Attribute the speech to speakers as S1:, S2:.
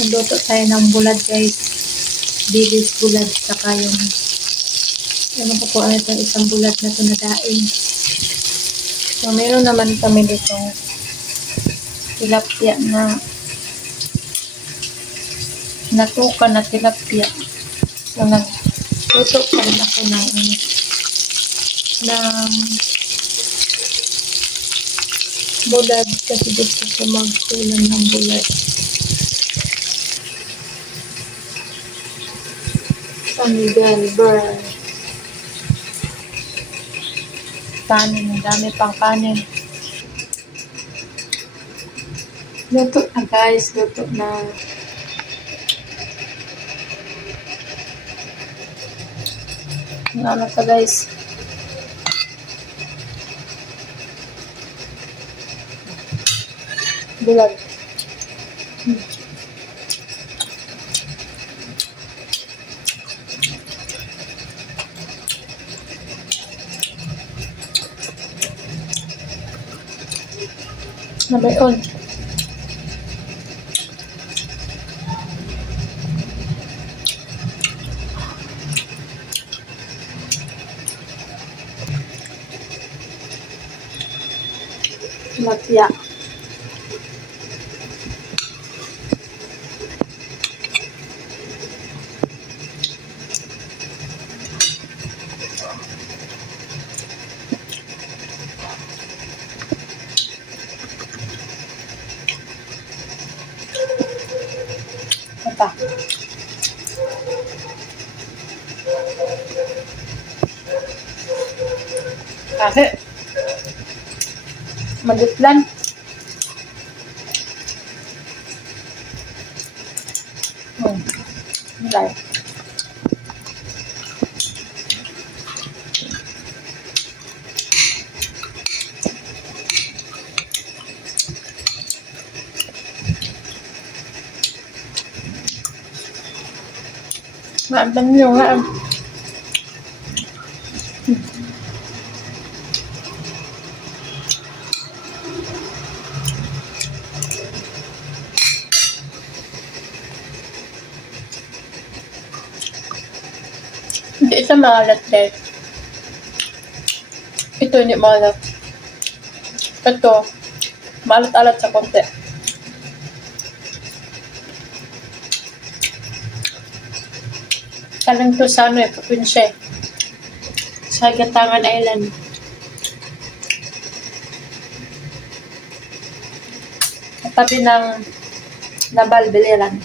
S1: Nagluto tayo ng bulad guys. Bilis bulad. Saka yung po ano ito, isang bulad na ito na daing. So, meron naman kami dito tilapia na natuka na tilapia. So, nagluto pa rin ako ng ng bulad kasi gusto ko magkulang ng bulad. Miguel Burn. Kanin, ang dami pang kanin. Luto na guys, luto na. Ano ka guys? Bulag. Hmm. Nabayon. Matya. Apa? Kasi madutlan. Hmm. Mulai. Makan yung nga. Hindi siya maalat guys. Ito hindi maalat. Ito, maalat-alat sa konti. Kalang to sa ano eh, probinsya eh. Sa Gatangan Island. Katabi ng Nabal, Biliran.